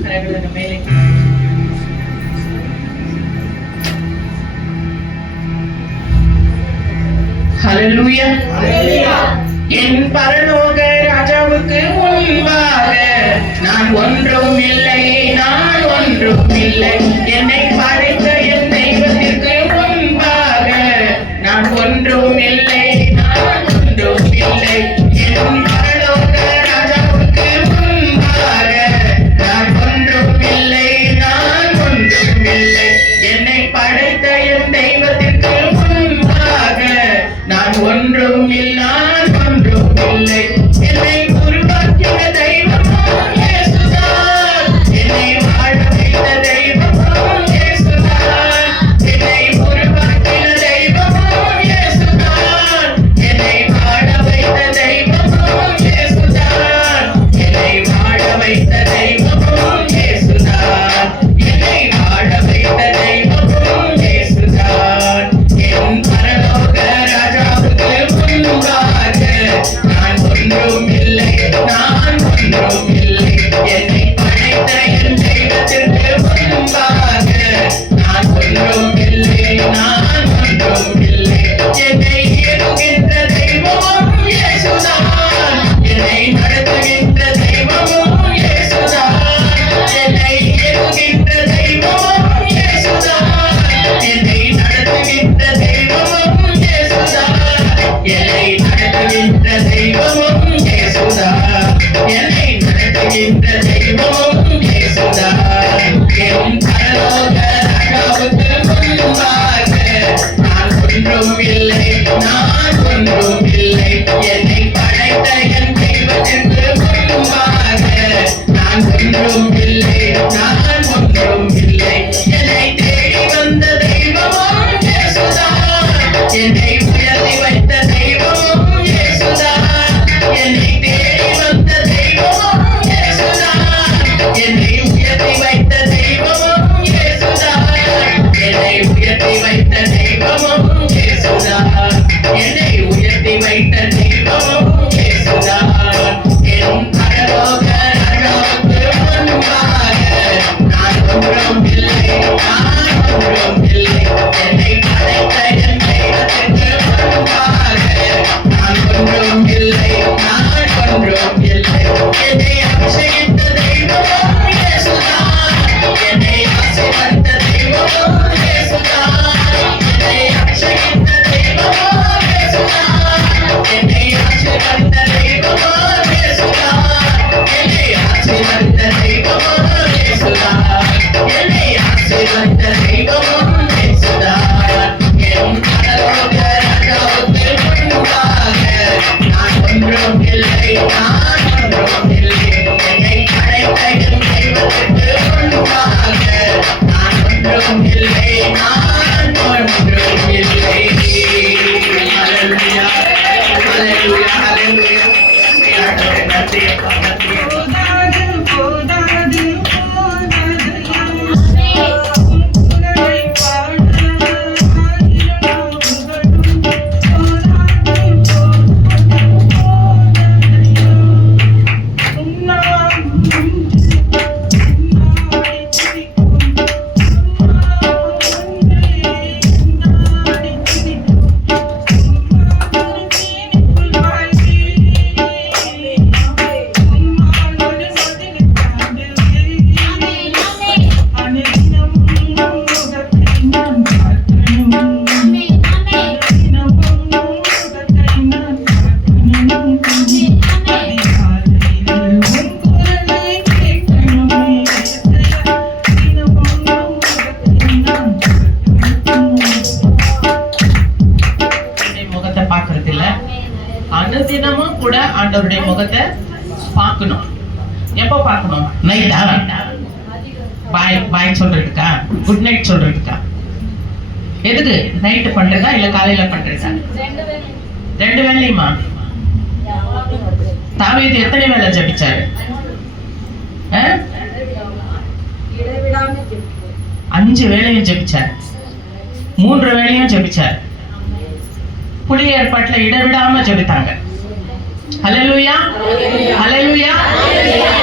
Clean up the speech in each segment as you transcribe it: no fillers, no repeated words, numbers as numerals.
மேலே ஹல்லேலூயா. என் பரலோக ராஜாவுக்கு முன்பாக நான் ஒன்றும் இல்லை, நான் ஒன்றும் இல்லை. என்னை படைத்த என் தெய்வத்திற்கு முன்பாக நான் ஒன்றும் இல்லை, நான் ஒன்றும் இல்லை. என் பரலோக ராஜாவுக்கு முன்பாக நான் ஒன்றும் இல்லை, நான் ஒன்றும் இல்லை. என்னை படைத்த என் தெய்வத்திற்கு முன்பாக நான் ஒன்றும் இல்லை, நான் ஒன்றும் இல்லை. என்னை உருவாக்கின தெய்வமும் இயேசுதான், என்னை வாழ வைத்த தெய்வமும் இயேசுதான். என்னை உருவாக்கின தெய்வமும் இயேசுதான், என்னை வாழ வைத்த தெய்வமும் இயேசுதான். என்னை வாழ வைத்த தெய்வமும் இயேசுதான், என்னை வாழ வைத்த தெய்வமும் இயேசுதான். என் பரலோக ராஜாவுக்கு முன்பாக நான் ஒன்றும் இல்லை, நான் ஒன்றும் இல்லை. என்னை படைத்த என் தெய்வத்திற்கு முன்பாக நான் ஒன்றும் இல்லை, நான் ஒன்றும் இல்லை. என்னை ஏறுகின்ற தெய்வமும் இயேசுதான், என்னை நடத்துகின்ற தெய்வமும் இயேசுதான். என்னை ஏறுகின்ற தெய்வமும் இயேசுதான், என்னை நடத்துகின்ற தெய்வமும் இயேசுதான். என்னை நடத்துகின்ற தெய்வமும் இயேசுதான், என்னை நடத்துகின்ற தெய்வமும் இயேசுதான். என் பரலோக ராஜாவுக்கு முன்பாக நான் ஒன்றும் இல்லை, நான் ஒன்றும் இல்லை. என்னை படைத்த என் தெய்வத்திற்கு முன்பாக நான் ஒன்றும் இல்லை, நான் ஒன்றும் இல்லை. என்னை தேடி வந்த தெய்வமும் இயேசுதான், என்னை உயர்த்தி வைத்த தெய்வமும் இயேசுதான். என்னை தேடி வந்த தெய்வமும் இயேசுதான், என்னை உயர்த்தி வைத்த தெய்வமும் இயேசுதான். என்னை உயர்த்தி வைத்த தெய்வமும் இயேசுதான், என்னை உயர்த்தி வைத்த தெய்வமும் இயேசுதான். என் பரலோக ராஜாவுக்கு முன்பாக நான் ஒன்றும் இல்லை, நான் ஒன்றும் இல்லை. என்னை படைத்த என் தெய்வத்திற்கு முன்பாக நான் ஒன்றும் இல்லை, நான் ஒன்றும் இல்லை. என்னை அபிஷேகித்த தெய்வமும் இயேசுதான், என்னை ஆசீர்வதித்த தெய்வமும் இயேசுதான். என்னை அபிஷேகித்த தெய்வமும் இயேசுதான், என்னை ஆசீர்வதித்த தெய்வமும் இயேசுதான். என்னை ஆசீர்வதித்த தெய்வமும் இயேசுதான், என்னை ஆசீர்வதித்த தெய்வமும் இயேசுதான். என் பரலோக ராஜாவுக்கு முன்பாக நான் ஒன்றும் இல்லை, நான் ஒன்றும் இல்லை. என்னை படைத்த என் தெய்வத்திற்கு முன்பாக நான் ஒன்றும் இல்லை, நான் ஒன்றும் இல்லை. ஹல்லேலூயா, ஹல்லேலூயா, ஹல்லேலூயா. நன்றி அப்பா, நன்றி. அனுதினமும் கூட ஆண்டவருடைய முகத்தை பார்க்கணும். எப்போ பார்க்கணும்? நைட்டா? பாய் பாய் சொல்றதுக்கா? குட் நைட் சொல்றதுக்கா? எதுக்கு? நைட்டு பண்றதா இல்ல காலையில பண்றதா? ரெண்டு வேலையுமா? தாவீது எத்தனை வேலை ஜெபிச்சாரு? 5 வேளையும் ஜெபிச்சார், 3 வேளையும் ஜெபிச்சார். புதிய ஏற்பாட்டுல இடைவிடாம ஜெபித்தாங்க. ஹல்லேலூயா, ஹல்லேலூயா.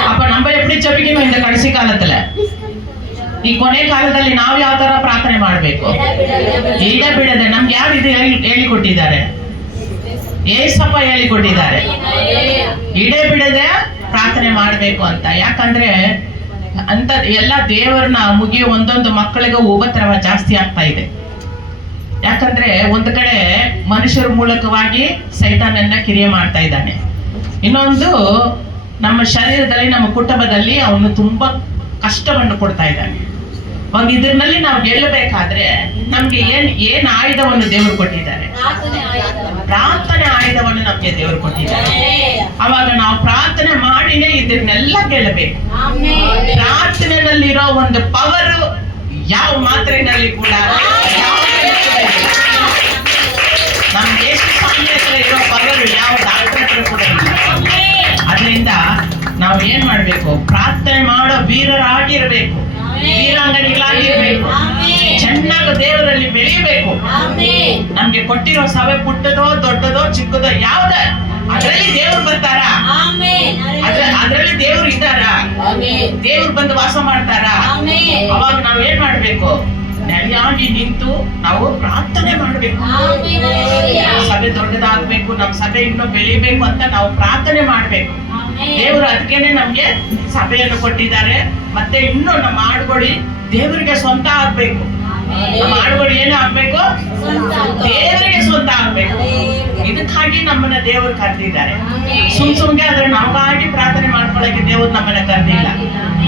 அப்ப நம்ம எப்படி ஜெபிக்கணும் இந்த கடைசி காலத்துல? ಈ ಕೊನೆ ಕಾಲದಲ್ಲಿ ನಾವು ಯಾವ ತರ ಪ್ರಾರ್ಥನೆ ಮಾಡಬೇಕು? ಎಡಬಿಡದೆ ನಮ್ಗೆ ಯಾರು ಇದು ಹೇಳಿಕೊಟ್ಟಿದ್ದಾರೆ? ಏಸಪ್ಪ ಹೇಳಿಕೊಟ್ಟಿದ್ದಾರೆ. ಎಡಬಿಡದೆ ಪ್ರಾರ್ಥನೆ ಮಾಡಬೇಕು ಅಂತ. ಯಾಕಂದ್ರೆ ಅಂತ ಎಲ್ಲ ದೇವರನ್ನ ಮುಗಿಯೋ ಒಂದೊಂದು ಮಕ್ಕಳಿಗೆ ಉಪದ್ರವ ಜಾಸ್ತಿ ಆಗ್ತಾ ಇದೆ. ಯಾಕಂದ್ರೆ ಒಂದು ಕಡೆ ಮನುಷ್ಯರ ಮೂಲಕವಾಗಿ ಸೈತಾನನ್ನ ಕ್ರಿಯೆ ಮಾಡ್ತಾ ಇದ್ದಾನೆ. ಇನ್ನೊಂದು ನಮ್ಮ ಶರೀರದಲ್ಲಿ, ನಮ್ಮ ಕುಟುಂಬದಲ್ಲಿ ಅವನು ತುಂಬಾ ಕಷ್ಟವನ್ನು ಕೊಡ್ತಾ ಇದ್ದಾನೆ. ಒಂದು ಇದರಲ್ಲಿ ನಾವು ಗೆಲ್ಲಬೇಕಾದ್ರೆ ನಮ್ಗೆ ಏನ್ ಆಯುಧವನ್ನು ದೇವರು ಕೊಟ್ಟಿದ್ದಾರೆ? ಪ್ರಾರ್ಥನೆ ಆಯುಧವನ್ನು ನಮ್ಗೆ ದೇವರು ಕೊಟ್ಟಿದ್ದಾರೆ. ಅವಾಗ ನಾವು ಪ್ರಾರ್ಥನೆ ಮಾಡಿನೇ ಇದನ್ನೆಲ್ಲ ಗೆಲ್ಲಬೇಕು. ಪ್ರಾರ್ಥನೆಯಲ್ಲಿರೋ ಒಂದು ಪವರ್ ಯಾವ ಮಾತ್ರೆನಲ್ಲಿ ಕೂಡ ನಮ್ಮ ದೇಶ ಸ್ವಾಮಿ ಹತ್ರ ಇರೋ ಪವರ್ ಯಾವ ಡಾಕ್ಟರ್ ಹತ್ರ ಕೂಡ ಇಲ್ಲ. ಅದರಿಂದ ನಾವು ಏನ್ ಮಾಡ್ಬೇಕು? ಪ್ರಾರ್ಥನೆ ಮಾಡೋ ವೀರರಾಗಿರ್ಬೇಕು, ವೀರಾಂಗಣಿಗಳಾಗಿರ್ಬೇಕು, ಚೆನ್ನಾಗಿ ದೇವರಲ್ಲಿ ಬೆಳೆಯಬೇಕು. ನಮ್ಗೆ ಕೊಟ್ಟಿರೋ ಸಭೆ ಪುಟ್ಟದೋ ದೊಡ್ಡದೋ ಚಿಕ್ಕದೋ ಯಾವ್ದ, ಅದರಲ್ಲಿ ದೇವ್ರು ಬರ್ತಾರ? ಅದ್ರಲ್ಲಿ ದೇವ್ರು ಇದ್ದಾರ? ದೇವ್ರು ಬಂದು ವಾಸ ಮಾಡ್ತಾರ? ಅವಾಗ ನಾವ್ ಏನ್ ಮಾಡ್ಬೇಕು? ನೆಲೆಯಾಗಿ ನಿಂತು ನಾವು ಪ್ರಾರ್ಥನೆ ಮಾಡ್ಬೇಕು. ಸಭೆ ದೊಡ್ಡದಾಗ್ಬೇಕು, ನಮ್ ಸಭೆ ಇನ್ನೂ ಬೆಳಿಬೇಕು ಅಂತ ನಾವು ಪ್ರಾರ್ಥನೆ ಮಾಡ್ಬೇಕು. ದೇವರು ಅದಕ್ಕೇನೆ ನಮ್ಗೆ ಸಭೆಯನ್ನು ಕೊಟ್ಟಿದ್ದಾರೆ. ಮತ್ತೆ ಇನ್ನು ನಮ್ಮ ಆಡುಗೊಡಿ ದೇವರಿಗೆ ಸ್ವಂತ ಆಗ್ಬೇಕು. ನಮ್ಮ ಆಡುಗೊಡಿ ಏನು ಆಗ್ಬೇಕು? ದೇವರಿಗೆ ಸ್ವಂತ ಆಗ್ಬೇಕು. ಇದಕ್ಕಾಗಿ ನಮ್ಮನ್ನ ದೇವರು ಕರೆದಿದ್ದಾರೆ. ಸುಮ್ಗೆ ಆದ್ರೆ ನಮಗಾಗಿ ಪ್ರಾರ್ಥನೆ ಮಾಡ್ಕೊಳಕ್ಕೆ ದೇವರು ನಮ್ಮನ್ನ ಕರೆದಿಲ್ಲ.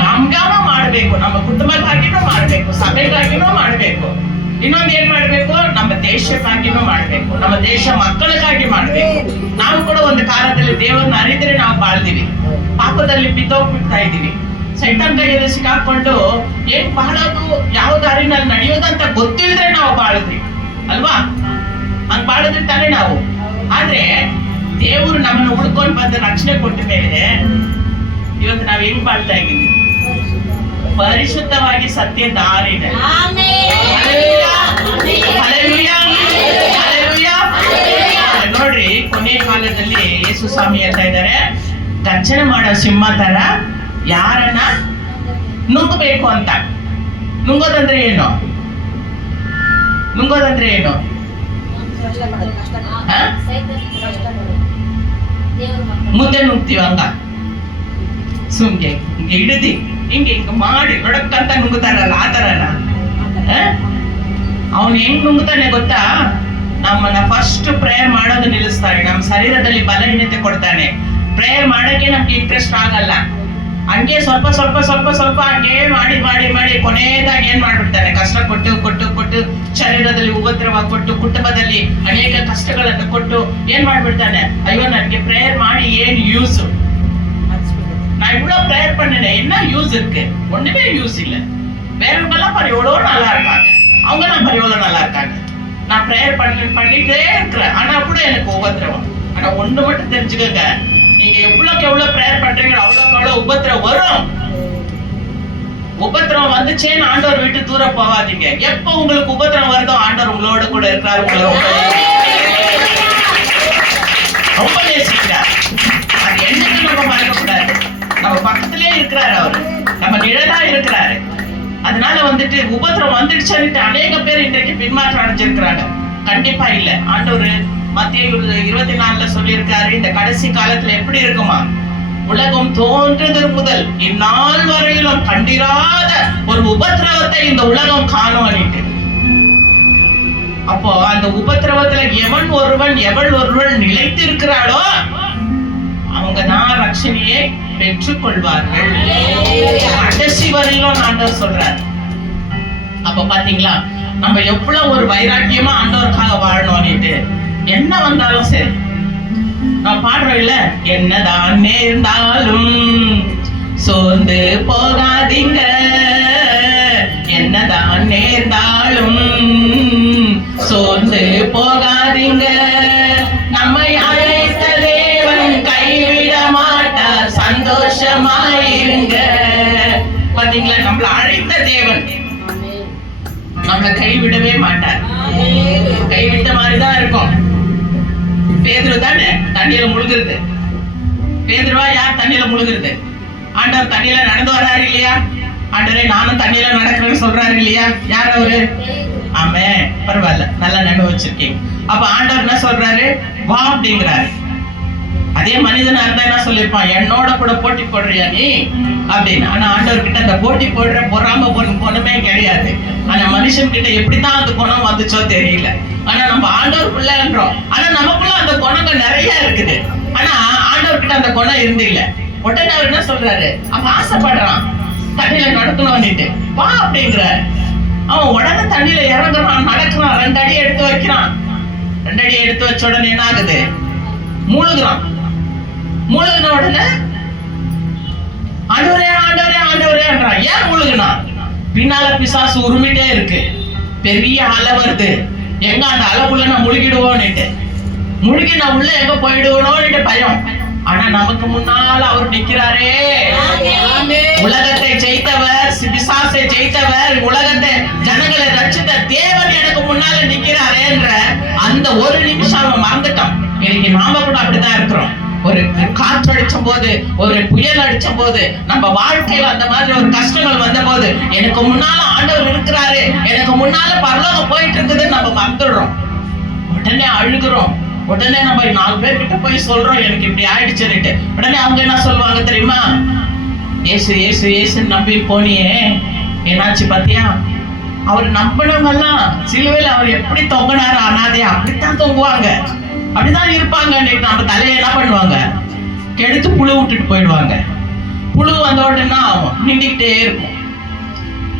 ನಮ್ಗಾನು ಮಾಡ್ಬೇಕು, ನಮ್ಮ ಕುಟುಂಬಕ್ಕಾಗಿನೂ ಮಾಡ್ಬೇಕು, ಸಭೆಗಾಗಿನೂ ಮಾಡ್ಬೇಕು. ಇನ್ನೊಂದು ಏನ್ ಮಾಡ್ಬೇಕು? ನಮ್ಮ ದೇಶಕ್ಕಾಗಿನೂ ಮಾಡ್ಬೇಕು, ನಮ್ಮ ದೇಶ ಮಕ್ಕಳಿಗಾಗಿ ಮಾಡ್ಬೇಕು. ನಾವು ಕೂಡ ಒಂದು ಕಾಲದಲ್ಲಿ ದೇವರನ್ನ ಅರಿದ್ರೆ ನಾವು ಬಾಳ್ದಿವಿ, ಪಾಪದಲ್ಲಿ ಬಿದ್ದೋಗ್ಬಿಡ್ತಾ ಇದೀವಿ. ಸೈತಾನ್ ಕೈಯಲ್ಲಿ ಸಿಕ್ಕಾಕೊಂಡು ಏನ್ ಬಾಳೋದು, ಯಾವ ದಾರಿನಲ್ಲಿ ನಡೆಯೋದಂತ ಗೊತ್ತಿಲ್ಲದ್ರೆ ನಾವು ಬಾಳಿದ್ವಿ ಅಲ್ವಾ? ಹಂಗ್ ಬಾಳಿದ್ರೆ ತಾನೇ ನಾವು. ಆದ್ರೆ ದೇವರು ನಮ್ಮನ್ನು ಹುಡ್ಕೊಂಡು ಬಂದ ರಕ್ಷಣೆ ಕೊಟ್ಟ ಮೇಲೆ ಇವತ್ತು ನಾವ್ ಹೆಂಗ್ ಬಾಳ್ತಾ ಇದೀವಿ? ಪರಿಶುದ್ಧವಾಗಿ ಸತ್ಯ ದಾರಿದೆ. ನೋಡ್ರಿ, ಕೊನೆ ಕಾಲದಲ್ಲಿ ಯೇಸು ಸ್ವಾಮಿ ಹೇಳ್ತಾ ಇದ್ದಾರೆ, ಗರ್ಜನೆ ಮಾಡೋ ಸಿಂಹ ತರ ಯಾರನ್ನ ನುಂಗಬೇಕು ಅಂತ. ನುಂಗೋದಂದ್ರೆ ಏನು? ನುಂಗೋದಂದ್ರೆ ಏನು? ಮುದ್ದೆ ನುಂಗ್ತೀವ ಹಂಗ ಸುಮ್ಗೆ ಹಿಂಗೆ ಹಿಡಿದಿ ಹಿಂಗೆ ಮಾಡಿ ಒಡಕ್ಕಂತ ನುಂಗುತ್ತಾರಲ್ಲ, ಆ ತರನ. ಅವನು ಹೆಂಗ್ ನುಂಗ್ತಾನೆ ಗೊತ್ತಾ? ನಮ್ಮನ್ನ ಫಸ್ಟ್ ಪ್ರೇಯರ್ ಮಾಡೋದು ನಿಲ್ಲಿಸ್ತಾನೆ, ನಮ್ಮ ಶರೀರದಲ್ಲಿ ಬಲಹೀನತೆ ಕೊಡ್ತಾನೆ. ಪ್ರೇಯರ್ ಮಾಡಕ್ಕೆ ನಮ್ಗೆ ಇಂಟ್ರೆಸ್ಟ್ ಆಗಲ್ಲ. ಹಂಗೆ ಸ್ವಲ್ಪ ಸ್ವಲ್ಪ ಸ್ವಲ್ಪ ಸ್ವಲ್ಪ ಹಂಗೆ ಮಾಡಿ ಮಾಡಿ ಮಾಡಿ ಕೊನೆಯದಾಗಿ ಏನ್ ಮಾಡ್ಬಿಡ್ತಾನೆ? ಕಷ್ಟ ಕೊಟ್ಟು ಕೊಟ್ಟು ಕೊಟ್ಟು ಶರೀರದಲ್ಲಿ ಉಪದ್ರವ ಕೊಟ್ಟು ಕುಟುಂಬದಲ್ಲಿ ಅನೇಕ ಕಷ್ಟಗಳನ್ನು ಕೊಟ್ಟು ಏನ್ ಮಾಡ್ಬಿಡ್ತಾನೆ? ಅಯ್ಯೋ ನನ್ಗೆ ಪ್ರೇಯರ್ ಮಾಡಿ ಏನ್ ಯೂಸ್? நான் இவ்வளோ ப்ரேயர் பண்ணினேன், என்ன யூஸ் இருக்கு? ஒண்ணுமே யூஸ் இல்லை. வேறவங்கெல்லாம் பாரு எவ்வளோ நல்லா இருக்காங்க, அவங்க நான் பாரு எவ்வளோ நல்லா இருக்காங்க. நான் ப்ரேயர் பண்ணிட்டே இருக்கிறேன், ஆனா கூட எனக்கு உபத்திரவம். ஆனா ஒண்ணு மட்டும் தெரிஞ்சுக்கோங்க, நீங்க எவ்வளோக்கு எவ்வளவு ப்ரேயர் பண்றீங்களோ அவ்வளோக்கு அவ்வளோ உபத்திரவம் வரும். உபத்திரவம் வந்துச்சேன்னு ஆண்டவர் விட்டு தூரம் போகாதீங்க. எப்ப உங்களுக்கு உபத்திரவம் வருதோ ஆண்டவர் உங்களோட கூட இருக்கிறார், உங்களை ரொம்ப நேசிக்கிறார். அது என்னன்னு நம்ம மறக்கக்கூடாது. நம்ம பக்கத்திலே இருக்கிறாரு, அவரு நம்ம நிழலா இருக்கிறாரு. அதனால வந்துட்டு உபத்திரம் வந்துடுச்சுன்னு அநேக பேர் இன்றைக்கு பின்மாற்றம் அடைஞ்சிருக்கிறாங்க. கண்டிப்பா இல்ல. ஆண்டவர் மத்திய 24 சொல்லியிருக்காரு, இந்த கடைசி காலத்துல எப்படி இருக்குமா? உலகம் தோன்றது முதல் இந்நாள் வரையிலும் கண்டிராத ஒரு உபத்திரவத்தை இந்த உலகம் காணும் அன்னைக்கு. அப்போ அந்த உபத்திரவத்துல எவள் ஒருவன் நிலைத்து இருக்கிறாளோ அவங்கதான் ரட்சணியை பெற்றுக் கொள்வார்கள். கடைசி வரையிலும் ஆண்டவர் சொல்றாரு. அப்ப பாத்தீங்களா, நம்ம எவ்வளவு ஒரு வைராக்கியமா ஆண்டவருக்காக வாழணும்னுட்டு. என்ன வந்தாலும் சரி, நான் பாடுறோம் இல்ல, என்னதான் நேர்ந்தாலும் சோர்ந்து போகாதீங்க, என்னதான் நேர்ந்தாலும் சோர்ந்து போகாதீங்க, நம்மை அழைத்த தேவன் கைவிட மாட்டார், சந்தோஷமாயிருங்க. பாத்தீங்களா, நம்மள அழைத்த தேவன் நம்மளை கைவிடவே மாட்டார். கைவிட்ட மாதிரிதான் இருக்கும். பேதுரு தானே தண்ணியில முழுகுறது. பேதுருவா யார் தண்ணியில முழுகுறது? ஆண்டவர் தண்ணியில நடந்து வர்றாரு இல்லையா? ஆண்டவரே நானும் தண்ணியில நடக்கிறேன்னு சொல்றாரு இல்லையா? யார் அவரு? ஆமே, பரவாயில்ல, நல்லா நினைவு வச்சிருக்கீங்க. அப்ப ஆண்டவர் என்ன சொல்றாரு? வா அப்படிங்கிறாரு. அதே மனிதனா இருந்தா என்ன சொல்லிருப்பான்? என்னோட கூட போட்டி போடுறியா நீ அப்படின்னு. ஆனா ஆண்டவர் கிட்ட அந்த போட்டி போடுற பொறாம குணமே கிடையாது. ஆனா மனுஷன் கிட்ட எப்படித்தான் அந்த குணம் வந்துச்சோ தெரியல. ஆனா நம்ம ஆண்டவர் பிள்ளைன்றோம். ஆனா நமக்குள்ள அந்த குணங்கள் நிறைய இருக்குது. ஆனா ஆண்டவர் கிட்ட அந்த குணம் இருந்து இல்ல. உடனே அவர் என்ன சொல்றாரு? அவன் ஆசைப்படுறான் தண்ணியில நடக்கணும்னுட்டு. வா அப்படிங்கிறாரு. அவன் உடனே தண்ணியில இறங்குறான், நடக்கிறான், 2 அடி எடுத்து வைக்கிறான். 2 அடி எடுத்து வச்ச உடனே என்ன ஆகுது? மூழ்குறான். மூழ்கின உடனே ஆண்டவரே ஆண்டவரே ஆண்டவரேன்றான். ஏன் மூழ்கினான்? பின்னால பிசாசு உருமிட்டே இருக்கு. பெரிய அலை வருது. எங்க அந்த அலைக்குள்ள நான் முழுகிடுவோன்னுட்டு, முழுகி நான் உள்ள எங்க போயிடுவோம்னுட்டு பயம். ஆனா நமக்கு முன்னால அவர் நிக்கிறாரே. உலகத்தை ஜெயித்தவர், பிசாசை ஜெயித்தவர், உலகத்தை ஜனங்களை ரட்சித்த தேவன் எனக்கு முன்னால நிக்கிறாரேன்ற அந்த ஒரு நிமிஷம் அவன் மறந்துட்டான். இன்னைக்கு நாம கூட அப்படிதான் இருக்கிறோம். ஒரு காற்று அடிச்சும் போது, ஒரு புயல் அடிச்சும் போது, நம்ம வாழ்க்கையில அந்த மாதிரி ஒரு கஷ்டங்கள் வந்த போது, எனக்கு முன்னால ஆண்டவர் இருக்கிறாரு, எனக்கு முன்னால பரலோகம் போயிட்டு இருக்குதுன்னு நம்ம மறந்துடுறோம். உடனே அழுகுறோம். உடனே நம்ம 4 பேர்கிட்ட போய் சொல்றோம் எனக்கு இப்படி ஆயிடுச்சுன்னுட்டு. உடனே அவங்க என்ன சொல்லுவாங்க தெரியுமா? ஏசு ஏசு ஏசுன்னு நம்பி போனியே, என்னாச்சு பாத்தியா? அவர் நம்பினவங்க எல்லாம் சிலுவையில் அவர் எப்படி தொங்கினாரு அனாதையா, அப்படித்தான் தொங்குவாங்க, அப்படிதான் இருப்பாங்க. நம்ம தலையை என்ன பண்ணுவாங்க? கெடுத்து புழு விட்டுட்டு போயிடுவாங்க. புழு வந்த உடனே ஆகும், நின்றுக்கிட்டே இருக்கும்,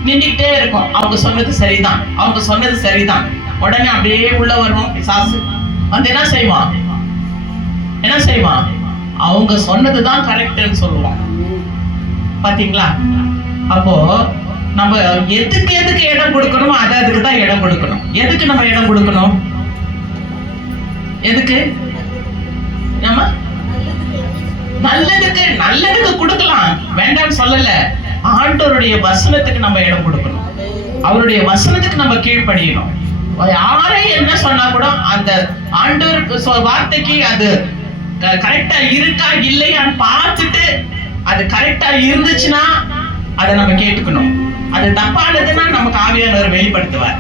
நின்றுக்கிட்டே இருக்கும். அவங்க சொன்னது சரிதான், அவங்க சொன்னது சரிதான். உடனே அப்படியே உள்ள வருவோம் பிசாசு. வந்து என்ன செய்வான்? என்ன செய்வான்? அவங்க சொன்னதுதான் கரெக்ட்னு சொல்லுவான். பாத்தீங்களா? அப்போ நம்ம எதுக்கு எதுக்கு இடம் கொடுக்கணுமோ அது அதுக்கு தான் இடம் கொடுக்கணும். எதுக்கு நம்ம இடம் கொடுக்கணும்? எதுக்கு? நம்ம நல்லதுக்கு, நல்லதுக்கு கொடுக்கலாம், வேண்டாம்னு சொல்லல. ஆண்டவருடைய வசனத்துக்கு நம்ம இடம் கொடுக்கணும். அவருடைய வசனத்துக்கு நம்ம கீழ்ப்படியணும். யாரை என்ன சொன்னா கூட அந்த ஆண்டவருக்கு வார்த்தைக்கு அது கரெக்டா இருக்கா இல்லையான்னு பார்த்துட்டு, அது கரெக்டா இருந்துச்சுன்னா அதை நம்ம கேட்டுக்கணும். அது தப்பானதுன்னா நமக்கு ஆவியானவர் வெளிப்படுத்துவார்.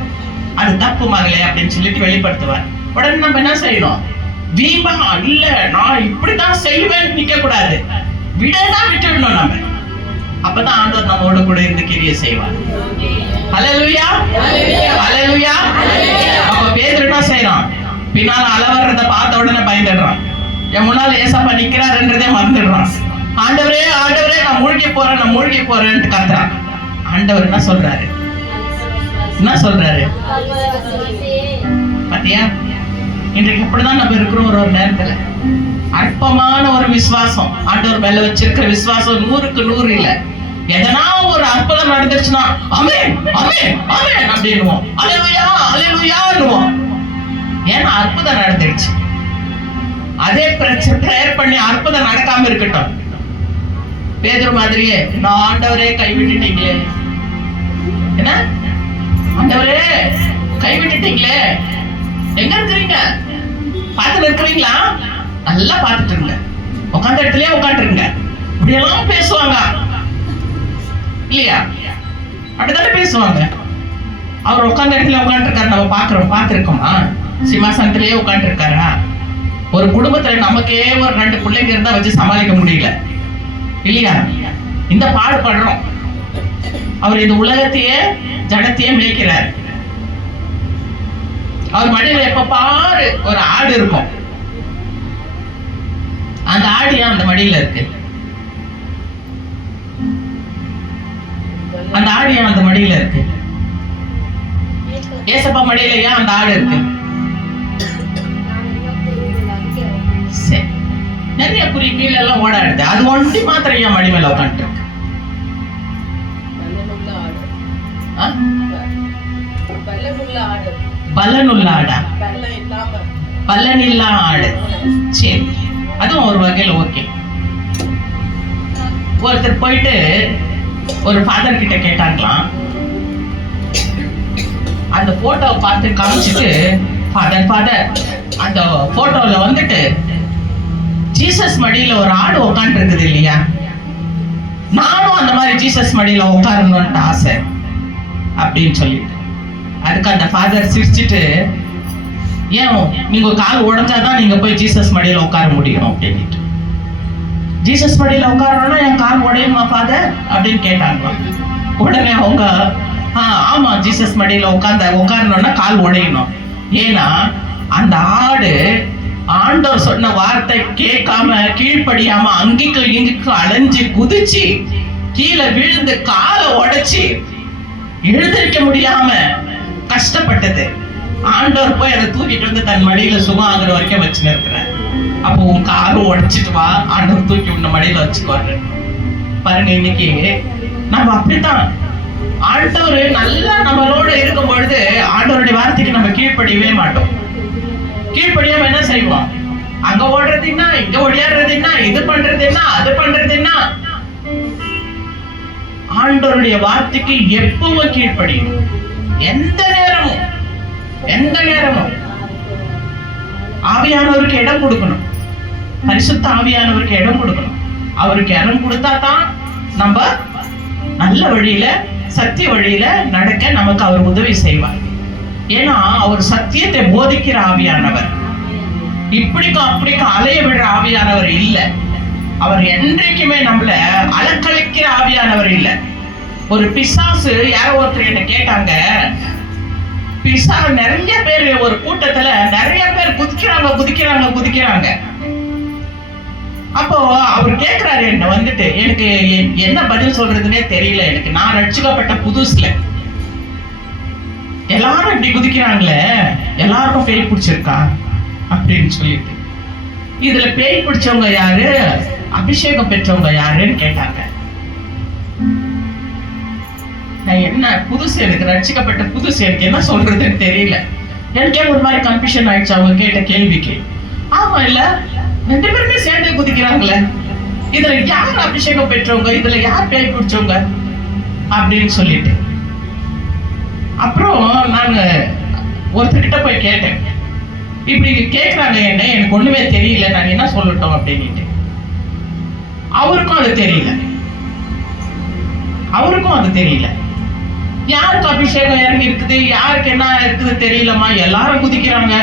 அது தப்பு மகளே அப்படின்னு சொல்லிட்டு வெளிப்படுத்துவார். உடனே நம்ம என்ன செய்யணும்? வீம்பா இல்ல நான் இப்படிதான் செய்வேன்னு நிக்க கூடாது, விடதான் விட்டுடணும் நம்ம. அப்பதான் ஆண்டவர் நம்மோட கூட இருந்து கிரியை செய்வார். ஹல்லேலூயா, ஹல்லேலூயா. அப்ப பேதுரு என்ன செய்யறான்? பின்னால அலவறத பார்த்த உடனே பயந்துடுறான். என் முன்னால ஏசப்பா நிக்கிறாருன்றதே மறந்துடுறான். ஆண்டவரே ஆண்டவரே நான் மூழ்கி போறேன், நான் மூழ்கி போறேன்ட்டு கத்துறான். ஆண்டவர் என்ன சொல்றாரு? என்ன சொல்றாரு? பாத்தியா? இன்றைக்கு இப்படிதான் நம்ம இருக்கிறோம். ஒரு நேரத்துல அற்பமான ஒரு விசுவாசம், ஆண்டவர் மேல வச்சிருக்கிற விசுவாசம் 100க்கு 100 இல்ல. எதனா ஒரு அற்புதம் நடந்துருச்சுன்னா ஆமென் ஆமென் ஆமென் அப்படின்னுவோம், அல்லேலூயா அல்லேலூயான்னுவோம். ஏன்னா அற்புதம் நடந்துருச்சு. அதே பிரேயர் பண்ணி அற்புதம் நடக்காம இருக்கட்டும். பேதுரு மாதிரியே நான் ஆண்டவரே கைவிட்டுட்டீங்களே, என்ன ஆண்டவரே கைவிட்டுட்டீங்களே, எங்க இருக்கிறீங்க? பார்த்துட்டு இருக்கிறீங்களா? நல்லா பார்த்துட்டு இருங்க, உட்காந்த இடத்துலயே உட்காந்துருங்க. இப்படியெல்லாம் பேசுவாங்க இல்லையா? அப்படித்தானே பேசுவாங்க. அவர் உட்காந்த இடத்துல உட்காந்துருக்காரு, நம்ம பார்த்திருக்கோமா? சிம்மாசனத்திலேயே உட்காந்துருக்காரா? ஒரு குடும்பத்துல நமக்கே ஒரு 2 பிள்ளைங்க இருந்தா வச்சு சமாளிக்க முடியல இல்லையா? இந்த பாடுபடுறோம். அவர் இந்த உலகத்தையே ஜடத்தையே மேய்க்கிறார். அவர் மடியில எப்ப பாரு ஒரு ஆடு இருக்கும். அந்த ஆடு ஏன் அந்த மடியில இருக்கு? அந்த ஆடு ஏன் அந்த மடியில இருக்கு? ஏசப்பா மடியில ஏன் அந்த ஆடு இருக்கு? நிறைய குறி கீழ எல்லாம் ஓடாடுது, அது ஒண்டி மாத்திரம் ஏன் மடி மேல உட்காந்துட்டு இருக்கு? பலனுள்ள ஆடா? பலனில்லா ஆடு. சரி, அதுவும் ஒரு வகையில் ஓகே. ஒருத்தர் போயிட்டு ஒரு ஃபாதர் கிட்ட கேட்டாங்களாம். அந்த போட்டோவை பார்த்து காமிச்சிட்டு, ஃபாதர் அந்த போட்டோல வந்துட்டு ஜீசஸ் மடியில ஒரு ஆடு உட்காந்து இருக்குது இல்லையா? நானும் அந்த மாதிரி ஜீசஸ் மடியில உட்காரணும்னு ஆசை அப்படின்னு சொல்லிட்டு, அதுக்கு அந்த ஃபாதர் சிரிச்சுட்டு, ஏன் நீங்க கால் உடைஞ்சாதான் நீங்க போய் ஜீசஸ் மடியில உட்கார முடியும் அப்படின்ட்டு. ஜீசஸ் மடியில உட்காரணும்னா என் கால் உடையுமா ஃபாதர் அப்படின்னு கேட்டாங்களாம். உடனே அவங்க ஆமா ஜீசஸ் மடியில உட்காரணும்னா கால் உடையணும். ஏன்னா அந்த ஆடு ஆண்டவர் சொன்ன வார்த்தை கேட்காம கீழ்ப்படியாம அங்கிக்கு இங்கிக்கு அலைஞ்சு குதிச்சு கீழே விழுந்து காலை உடைச்சு எழுந்திருக்க முடியாம கஷ்டப்பட்டது. ஆண்டவர் போய் அதை தூக்கிட்டு வந்து தன் மடியில சுகம் ஆகுற வரைக்கும் வச்சுன்னு இருக்கிறேன். அப்போ உன் காலும் உடைச்சிட்டு வா, ஆண்டவர் தூக்கி உன்ன மடியில வச்சுக்குவாரு. பாருங்க, இன்னைக்கு நம்ம அப்படித்தான். ஆண்டவர் நல்லா நம்மளோட இருக்கும் பொழுது ஆண்டவருடைய வார்த்தைக்கு நம்ம கீழ்ப்படியவே மாட்டோம். கீழ்ப்படியாம என்ன செய்வோம்? அங்க ஓடுறதுன்னா, இங்க ஓடியாடுறதுன்னா, இது பண்றதுன்னா, அது பண்றதுன்னா. ஆண்டவருடைய வார்த்தைக்கு எப்பவும் கீழ்ப்படியும். எந்த நேரமும் ஆவியானவருக்கு இடம் கொடுக்கணும். பரிசுத்த ஆவியானவருக்கு இடம் கொடுக்கணும். அவருக்கு இடம் கொடுத்தா தான் நம்ம நல்ல வழியில, சத்திய வழியில நடக்க நமக்கு அவர் உதவி செய்வார். ஏன்னா அவர் சத்தியத்தை போதிக்கிற ஆவியானவர், இப்படிக்கும் அப்படிக்கும் அலைய விடுற ஆவியானவர் இல்ல. அவர் என்றைக்குமே நம்மள அலக்கழிக்கிற ஆவியானவர் இல்ல. ஒரு பிசாசு, யாரோ ஒருத்தர் என்ன கேட்டாங்க, பிசாசு நிறைய பேர் ஒரு கூட்டத்துல நிறைய பேர் குதிக்கிறாங்க. அப்போ அவர் கேட்கிறாரு என்ன வந்துட்டு, எனக்கு என்ன பதில் சொல்றதுன்னே தெரியல. எனக்கு நான் ரட்சிக்கப்பட்ட புதுசுல எல்லாரும் இப்படி குதிக்கிறாங்களே, எல்லாருக்கும் பேய் பிடிச்சிருக்கா அப்படின்னு சொல்லிட்டு, இதுல பேய் பிடிச்சவங்க யாரு, அபிஷேகம் பெற்றவங்க யாருன்னு கேட்டாங்க. நான் என்ன புதுசு, எனக்கு ரட்சிக்கப்பட்ட புதுசு, எனக்கு என்ன சொல்றதுன்னு தெரியல. எனக்கே ஒரு மாதிரி கன்ஃபியூஷன் ஆயிடுச்சு அவங்க கேட்ட கேள்விக்கு. ஆமா இல்ல, ரெண்டு பேருமே சேர்ந்து குதிக்கிறாங்களே, இதுல யார் அபிஷேகம் பெற்றவங்க, இதுல யார் பேய் பிடிச்சவங்க அப்படின்னு சொல்லிட்டு. அப்புறம் நான் ஒருத்தர்கிட்ட போய் கேட்டேன், இப்படி கேட்கிறாங்க என்ன, எனக்கு ஒண்ணுமே தெரியல, நான் என்ன சொல்லட்டும் அப்படின்ட்டு. அவருக்கும் அது தெரியல. யாருக்கு அபிஷேகம் இறங்கி இருக்குது, யாருக்கு என்ன இருக்குது தெரியலமா, எல்லாரும் குதிக்கிறாங்க,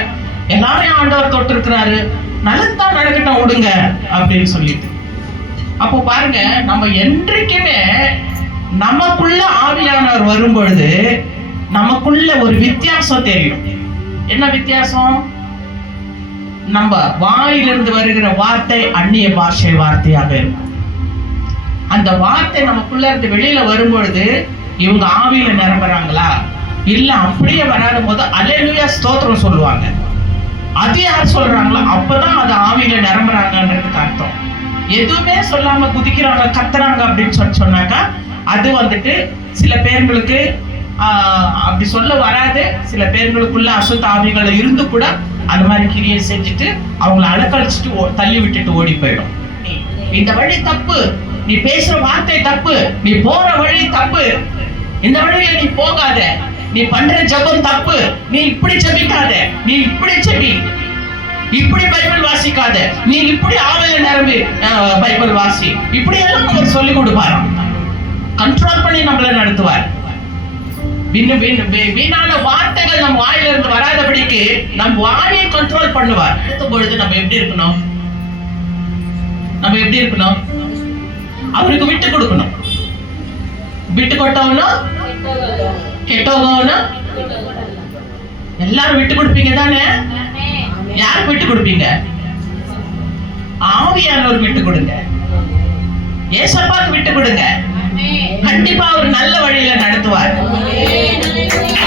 எல்லாரையும் ஆண்டவர் தொட்டு இருக்கிறாரு, நல்லதுதான் நடக்கட்டும் விடுங்க அப்படின்னு சொல்லிட்டு. அப்போ பாருங்க, நம்ம என்றைக்குமே நமக்குள்ள ஆவியானவர் வரும் பொழுது நமக்குள்ள ஒரு வித்தியாசம் தெரியும். என்ன வித்தியாசம்? நம்ம வாயிலிருந்து வருகிற வார்த்தை அந்நிய பாஷை வார்த்தையாக இருக்கும். அந்த வார்த்தை நமக்குள்ள இருந்து வெளியில வரும்பொழுது இவங்க ஆவியில நிரம்புறாங்களா இல்ல அப்படியே வராத போது அல்லேலூயா ஸ்தோத்திரம் சொல்லுவாங்க. அது யார் சொல்றாங்களோ அப்பதான் அது ஆவியில நிரம்புறாங்கன்றதுக்கு அர்த்தம். எதுவுமே சொல்லாம குதிக்கிறாங்க, கத்துறாங்க அப்படின்னு சொன்னாக்கா அது வந்துட்டு சில பேர்களுக்கு அப்படி சொல்ல வராது. சில பேர்களுக்குள்ள அசுத்த ஆவிகள் இருந்து கூட அந்த மாதிரி கிரியை செஞ்சுட்டு அவங்கள அலக்கழிச்சுட்டு தள்ளி விட்டுட்டு ஓடி போயிடும். இந்த வழி தப்பு, நீ பேசுற வார்த்தை தப்பு, நீ போற வழி தப்பு, இந்த வழியில நீ போகாத, நீ பண்ற ஜெபம் தப்பு, நீ இப்படி ஜெபிக்காத, நீ இப்படி ஜெபி, இப்படி பைபிள் வாசிக்காத, நீ இப்படி ஆவியில நிரம்பி பைபிள் வாசி, இப்படி எல்லாம் நமக்கு சொல்லி கொடுப்பாரு. கண்ட்ரோல் பண்ணி நம்மள நடத்துவார். வீணான வார்த்தைகள் நம் வாயில இருந்து வராதபடிக்கு நம் வாயை கண்ட்ரோல் பண்ணுவார். அடுத்த பொழுது நம்ம எப்படி இருக்கணும்? அவருக்கு விட்டு கொடுக்கணும். விட்டு கொட்டவனா கெட்டவனா எல்லாரும் விட்டு கொடுப்பீங்க தானே? யாருக்கு விட்டு கொடுப்பீங்க? ஆவியானவர் விட்டு கொடுங்க. ஏசப்பாக்கு விட்டு கொடுங்க. கண்டிப்பா அவர் நல்ல வழியில நடத்துவார்.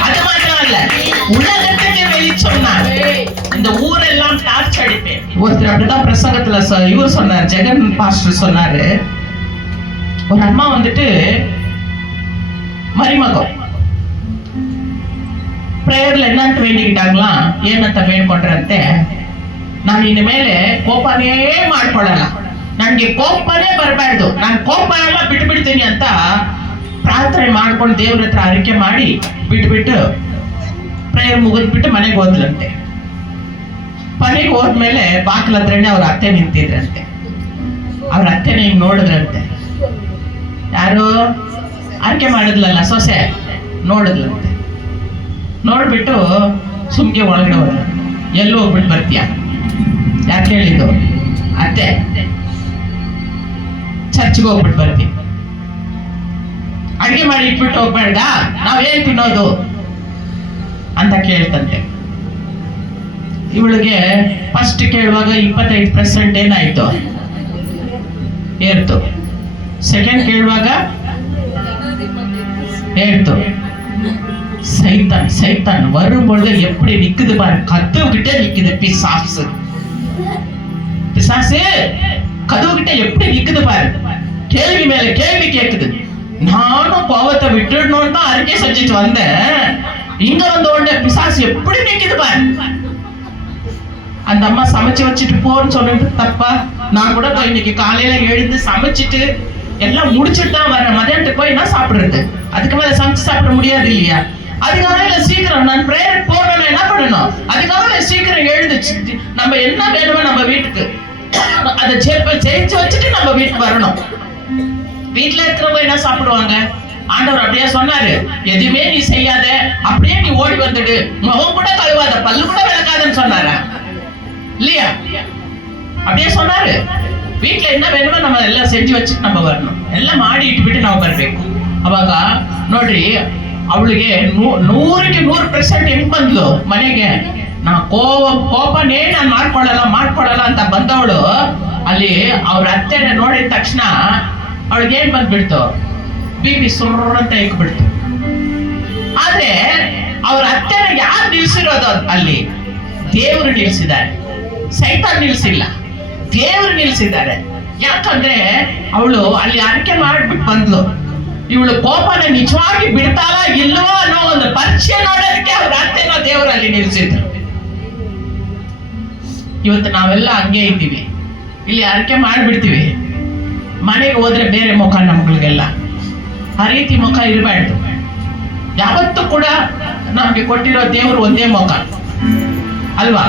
அது மாத்திரம் இல்ல, உலகத்துக்கு வெளிச்சொன்னார். இந்த ஊரெல்லாம் டார்ச் அடிப்பேன். ஒருத்தர் அப்படிதான் பிரசங்கத்துல இவர் சொன்னார், ஜெகன் பாஸ்டர் சொன்னாரு, ஒரு அம்மா வந்துட்டு மரிமகம் பிரேயர்ல என்னன்னு வேண்டிக்கிட்டாங்களாம். ಏನಂತ ಬೇಡ್ಕೊಂಡ್ರಂತೆ, ನಾನು ಇನ್ನು ಮೇಲೆ ಕೋಪನೇ ಮಾಡ್ಕೊಳ್ಳಲ್ಲ, ನನಗೆ ಕೋಪನೇ ಬರಬಾರ್ದು, ನಾನು ಕೋಪ ಎಲ್ಲ ಬಿಟ್ಬಿಡ್ತೀನಿ ಅಂತ ಪ್ರಾರ್ಥನೆ ಮಾಡ್ಕೊಂಡು ದೇವ್ರ ಹತ್ರ ಅರಿಕೆ ಮಾಡಿ ಬಿಟ್ಬಿಟ್ಟು ಪ್ರೇಯರ್ ಮುಗಿದ್ಬಿಟ್ಟು ಮನೆಗೆ ಹೋದ್ಲಂತೆ. ಮನೆಗೆ ಹೋದ್ಮೇಲೆ ಬಾಗಿಲ ಹತ್ರನೇ ಅವ್ರ ಅತ್ತೆ ನಿಂತಿದ್ರಂತೆ. ಅವ್ರ ಅತ್ತೆನ ಹಿಂಗ್ ನೋಡಿದ್ರಂತೆ, ಯಾರು ಆಯ್ಕೆ ಮಾಡಿದ್ಲಲ್ಲ ಸೊಸೆ, ನೋಡಿದ್ಲಂತೆ. ನೋಡ್ಬಿಟ್ಟು ಸುಮ್ಗೆ ಒಳಗಡೆ ಹೋದ. ಎಲ್ಲೂ ಹೋಗ್ಬಿಟ್ಟು ಬರ್ತೀಯ? ಯಾಕೆ ಹೇಳಿದ್ದು? ಅತ್ತೆ ಚರ್ಚ್ಗೆ ಹೋಗ್ಬಿಟ್ಟು ಬರ್ತೀವಿ. ಅಡಿಗೆ ಮಾಡಿ ಇಟ್ಬಿಟ್ಟು ಹೋಗ್ಬೇಡ, ನಾವೇನ್ ತಿನ್ನೋದು ಅಂತ ಕೇಳ್ತಂತೆ. ಇವಳಿಗೆ ಫಸ್ಟ್ ಕೇಳುವಾಗ 25% ಏನಾಯ್ತು? ಏರ್ತು. ಸೆಕೆಂಡ್ ಕೇಳುವಾಗ ஏறுத்து. சைத்தான் சைத்தான் வரும்பொழுது எப்படி நிக்குது பாரு, கதவு கிட்ட நிக்குது பிசாசு. பிசாசு கதவு கிட்ட எப்படி நிக்குது பாரு, கேள்வி மேல கேள்வி கேக்குது. நானும் கோவத்தை விட்டுடணும்னு தான் அறிக்கை செஞ்சுட்டு வந்தேன். இங்க வந்த உடனே பிசாசு எப்படி நிக்குது பாரு. அந்த அம்மா சமைச்சு வச்சுட்டு போன்னு சொல்லிட்டு தப்பா? நான் கூட இன்னைக்கு காலையில எழுந்து சமைச்சிட்டு எல்லாம் முடிச்சுட்டு தான் வரேன். மதியானத்துக்கு போய் என்ன சாப்பிடுறது? அதுக்கு மேல சமைச்சு சாப்பிட முடியாது இல்லையா? அதுக்காக சீக்கிரம் நான் பிரேயர் போகணும்னு என்ன பண்ணணும்? அதுக்காக சீக்கிரம் எழுந்துச்சு நம்ம என்ன வேணுமோ நம்ம வீட்டுக்கு அதை செஞ்சு வச்சுட்டு நம்ம வீட்டுக்கு வரணும். வீட்டுல இருக்கிறவங்க என்ன சாப்பிடுவாங்க? ஆண்டவர் அப்படியே சொன்னாரு, எதுவுமே நீ செய்யாத, அப்படியே நீ ஓடி வந்துடு, முகம் கூட கழுவாத, பல்லு கூட விளக்காதன்னு சொன்னாரா இல்லையா? அப்படியே சொன்னாரு. வீட்டுல என்ன வேணுமோ நம்ம எல்லாம் செஞ்சு வச்சுட்டு நம்ம வரணும். எல்லாம் ಮಾಡಿ ಇಟ್ಬಿಟ್ಟು ನಾವು ಬರ್ಬೇಕು. ಅವಾಗ ನೋಡ್ರಿ, ಅವಳಿಗೆ 100% ಹೆಂಗ್ ಬಂದ್ಲು ಮನೆಗೆ? ನಾ ಕೋಪನೇ ನಾನು ಮಾಡ್ಕೊಳ್ಳಲ್ಲ ಅಂತ ಬಂದವಳು ಅಲ್ಲಿ ಅವ್ರ ಅತ್ತೆನ ನೋಡಿದ ತಕ್ಷಣ ಅವಳಿಗೆ ಏನ್ ಬಂದ್ಬಿಡ್ತು? ಬಿಪಿ ಸುರ್ರ ಅಂತ ಇಕ್ಬಿಡ್ತು. ಆದ್ರೆ ಅವ್ರ ಅತ್ತೆನ ಯಾರು ನಿಲ್ಸಿರೋದು ಅಲ್ಲಿ? ದೇವರು ನಿಲ್ಸಿದ್ದಾರೆ, ಸೈತಾನ್ ನಿಲ್ಸಿಲ್ಲ, ದೇವರು ನಿಲ್ಸಿದ್ದಾರೆ. ಯಾಕಂದ್ರೆ ಅವಳು ಅಲ್ಲಿ ಅರಿಕೆ ಮಾಡ್ಬಿಟ್ಟು ಬಂದ್ಲು. ಇವಳು ಕೋಪನ ನಿಜವಾಗಿ ಬಿಡ್ತಾಳ ಇಲ್ವೋ ಅನ್ನೋ ಒಂದು ಪರೀಕ್ಷೆ ನೋಡೋದಕ್ಕೆ ಅವ್ರ ಅತ್ತೆನೋ ದೇವರಲ್ಲಿ ನಿಲ್ಸಿದ್ರು. ಇವತ್ತು ನಾವೆಲ್ಲ ಹಂಗೆ ಇದ್ದೀವಿ. ಇಲ್ಲಿ ಅರಿಕೆ ಮಾಡ್ಬಿಡ್ತೀವಿ, ಮನೆಗೆ ಹೋದ್ರೆ ಬೇರೆ ಮುಖ ನಮ್ಗಳಿಗೆಲ್ಲ. ಆ ರೀತಿ ಮುಖ ಇರಬಾರ್ದು. ಯಾವತ್ತೂ ಕೂಡ ನಮ್ಗೆ ಕೊಟ್ಟಿರೋ ದೇವರು ಒಂದೇ ಮುಖ ಅಲ್ವಾ?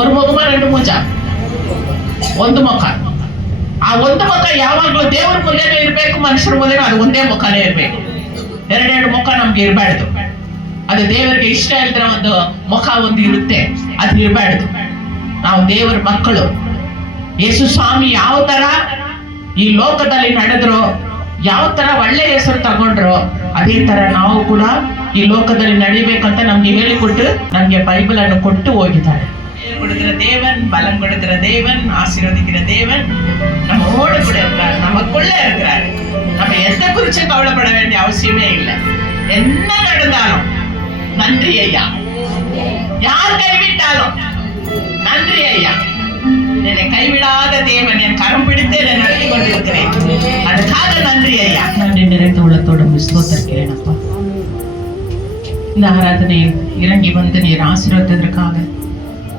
ಒಂದು ಮುಖ ಎರಡು ಮುಖ, ಒಂದು ಮುಖ. ಆ ಒಂದು ಮುಖ ಯಾವಾಗ್ಲೂ ದೇವ್ರ ಮುಂದೆನೇ ಇರ್ಬೇಕು, ಮನುಷ್ಯರ ಮುಂದೆ ಅದು ಒಂದೇ ಮುಖನೇ ಇರ್ಬೇಕು. ಎರಡೆರಡು ಮುಖ ನಮ್ಗೆ ಇರಬಾರ್ದು. ಅದು ದೇವರಿಗೆ ಇಷ್ಟ ಇಲ್ದ್ರೆ ಒಂದು ಮುಖ ಒಂದು ಇರುತ್ತೆ, ಅದು ಇರಬಾರ್ದು. ನಾವು ದೇವರ ಮಕ್ಕಳು. ಯೇಸು ಸ್ವಾಮಿ ಯಾವ ತರ ಈ ಲೋಕದಲ್ಲಿ ನಡೆದ್ರು, ಯಾವ ತರ ಒಳ್ಳೆ ಹೆಸರು ತಗೊಂಡ್ರು, ಅದೇ ತರ ನಾವು ಕೂಡ ಈ ಲೋಕದಲ್ಲಿ ನಡಿಬೇಕಂತ ನಮ್ಗೆ ಹೇಳಿಕೊಟ್ಟು ನಮ್ಗೆ ಬೈಬಲ್ ಅನ್ನು ಕೊಟ್ಟು ಹೋಗಿದ್ದಾರೆ. கொடுக்கிற தேவன், பலம் கொடுக்கிற தேவன், ஆசீர்வதிக்கிற தேவன் நம்மோடு கூட இருக்கிறார், நமக்குள்ள இருக்கிறார். நம்ம எந்த குறிச்சு கவலைப்பட வேண்டிய அவசியமே இல்லை. என்ன நடந்தாலும் நன்றி ஐயா. யார் கைவிட்டாலும் நன்றி ஐயா. என்னை கைவிடாத தேவன் என் கரம் பிடித்து என்னை நடத்தி கொண்டிருக்கிறேன், அதுக்காக நன்றி ஐயா. நன்றி நிறைந்த உள்ளத்தோடு ஸ்தோத்திரிக்கிறேன் அப்பா. இந்த ஆராதனையில் இறங்கி வந்து நீர் ஆசீர்வதித்ததற்காக,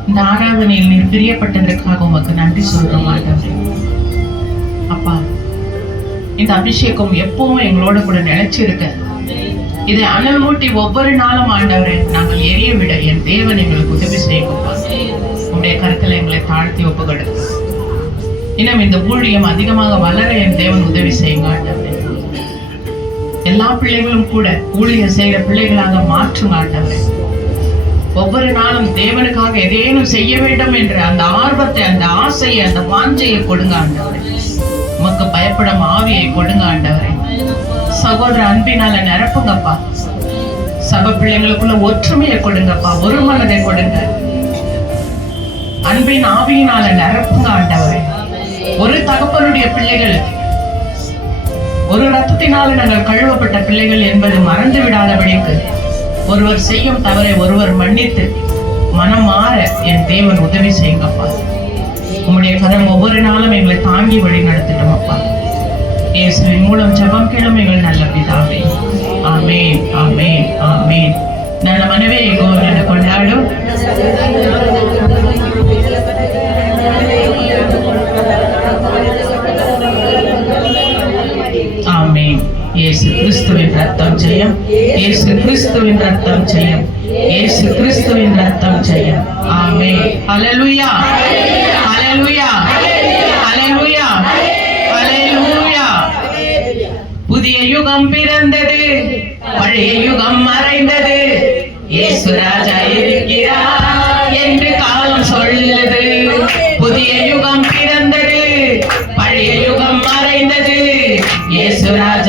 இந்த ஆராதனையில் நீர் பிரியப்பட்டதற்காக உமக்கு நன்றி சொல்றோம் ஆண்டவரே. அப்பா, இந்த அபிஷேகம் எப்பவும் எங்களோட கூட நிலைச்சிருக்க, இதை அனல் மூட்டி ஒவ்வொரு நாளும் ஆண்டவரே நாங்கள் எரிய விட என் தேவன் எங்களுக்கு உதவி செய்யப்பா. உங்களுடைய கருத்துல எங்களை தாழ்த்தி ஒப்பு கொடுக்க, இன்னும் இந்த ஊழியம் அதிகமாக வளர என் தேவன் உதவி செய்யுங்க ஆண்டவரே. எல்லா பிள்ளைகளும் கூட ஊழியம் செய்கிற பிள்ளைகளாக மாற்றுங்க ஆண்டவரே. ஒவ்வொரு நாளும் தேவனுக்காக எதேனும் செய்ய வேண்டும் என்ற அந்த ஆர்வத்தை, அந்த ஆசையை, அந்த வாஞ்சையை கொடுங்க ஆண்டவரே. உமக்கு பயப்படும் ஆவியை கொடுங்க ஆண்டவரே. சகோதர அன்பினால நிரப்புங்கப்பா. சபை பிள்ளைங்களுக்குள்ள ஒற்றுமையை கொடுங்கப்பா, ஒரு மனதை கொடுங்க. அன்பின் ஆவியினால நிரப்புங்க ஆண்டவரே. ஒரு தகப்பனுடைய பிள்ளைகள், ஒரு ரத்தத்தினால நாங்கள் கழுவப்பட்ட பிள்ளைகள் என்பது மறந்து விடாதபடிக்கு ஒருவர் செய்யும் தவறை ஒருவர் மன்னித்து மனம் மாற என் தேவன் உதவி செய்யுங்கப்பா. உங்களுடைய கரம் ஒவ்வொரு நாளும் எங்களை தாங்கி வழி நடத்திட்டோம் அப்பா. இயேசுவின் மூலம் ஜெபம் கேளும் எங்கள் நல்ல பிதாவே. ஆமென், ஆமென், ஆமென். நல்ல மனவே கோவிலை கொண்டாடும். ஆமென். இயேசு கிறிஸ்துவின் ரத்தம் ஜெயம், இயேசு கிறிஸ்துவின் ரத்தம் ஜெயம், இயேசு கிறிஸ்துவின் ரத்தம் ஜெயம். ஆமென். ஹல்லேலூயா, ஹல்லேலூயா, ஹல்லேலூயா, ஹல்லேலூயா. யுகம் பிறந்தது, பழைய யுகம் மறைந்தது, இயேசு ராஜா இருக்கிறார் என்று காலம் சொல்லுது. புதிய யுகம் பிறந்தது, பழைய யுகம் மறைந்தது, இயேசு ராஜா